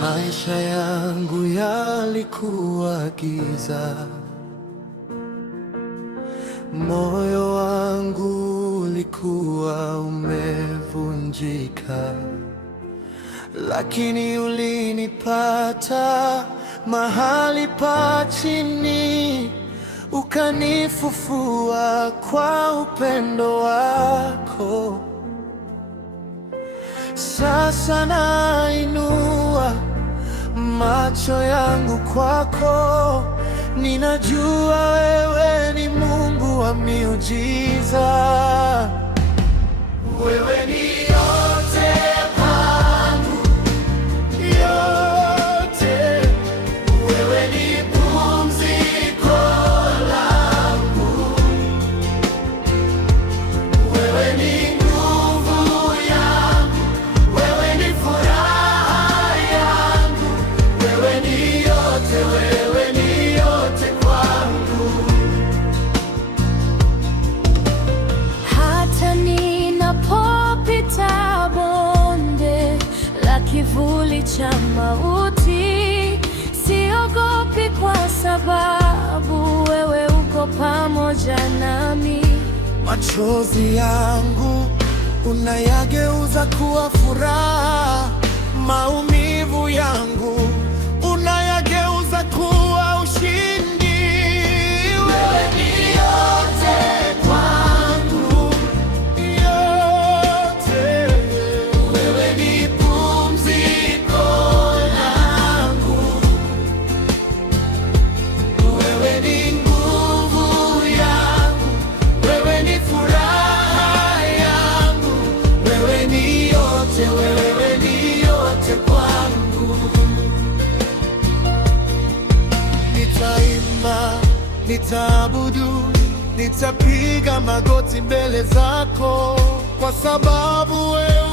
Maisha yangu yalikuwa giza, moyo wangu ulikuwa umevunjika, lakini ulinipata mahali pa chini, ukanifufua kwa upendo wako. Sasa nainua macho yangu kwako, ninajua wewe ni Mungu wa miujiza. Wewe ni yote kwangu, yote. Wewe ni pumziko langu, wewe ni nguvu yangu, wewe ni furaha yangu, wewe ni yote, wewe ni yote kwangu. Hata ninapopita bonde la kivuli cha mauti, siogopi kwa sababu wewe uko pamoja nami. Machozi yangu unayageuza kuwa furaha, maumivu yangu unayageuza kuwa ushindi. Wewe ni yote kwangu, yote. Wewe ni pumziko langu, wewe ni nguvu yangu, wewe ni furaha yangu, wewe ni yote, wewe ni yote kwangu. Nitaimba, nitaabudu, nitapiga magoti mbele zako, kwa sababu wewe